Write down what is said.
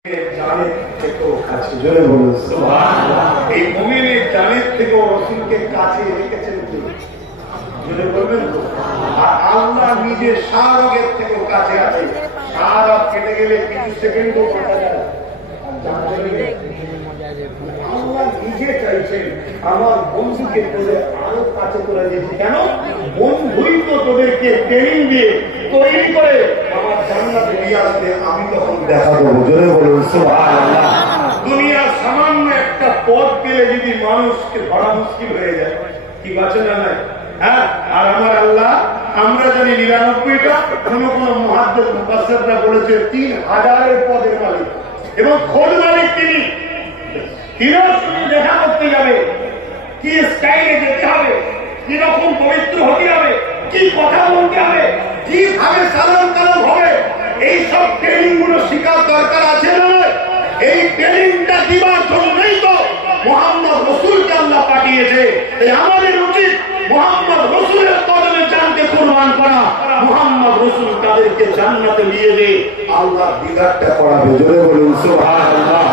এই মুমিনের জানের থেকেও রাসূলকে কাছে রেখেছেন আর আল্লাহ নিজের শাহরগের থেকেও কাছে আছে। শাহরগ কেটে গেলে কিছু সেকেন্ডও কাটা যায়। আল্লাহ নিজে চাইছেন আমার বন্ধুকে তোদের আরো কাছে করে দিয়েছি। কেন? বন্ধুই তো তোদেরকে ট্রেনিং দিয়ে তৈরি করে আমার জান্নাতে নিয়ে আসলে আমি তখন দেখা দেবো। জোরে বলুন সুবহানাল্লাহ। দুনিয়ার সামান্য একটা পথ পেলে যদি মানুষকে ধরা মুশকিল হয়ে যায়, কি বাঁচে না নাই? হ্যাঁ, আর আমার আল্লাহ আমরা জানি 99টা, কোন কোন মুহাদ্দিস মুফাসসিররা বলেছে 3000-এর পদের মালিক এবং খোদ মালিক তিনি। তিনিও শুধু দেখা করতে যাবে, কি স্টাইলে যেতে হবে, কি রকম পবিত্র হতে হবে, কি কথা বলতে হবে, কিভাবে সালাম কালাম হবে, এইসব ট্রেনিং গুলো শেখার দরকার আছে না? এই ট্রেনিংটা দিবার জন্যই তো মুহাম্মদ রাসূলকে আল্লাহ পাঠিয়েছে। তাই আমাদের উচিত মুহাম্মদ রাসূলের কদমে জানকে কুরবান করা। মুহাম্মদ রাসূল তাদেরকে জান্নাতে নিয়ে যেয়ে আল্লাহ দিদারটা করাবে। জোরে বলুন সুবহানাল্লাহ।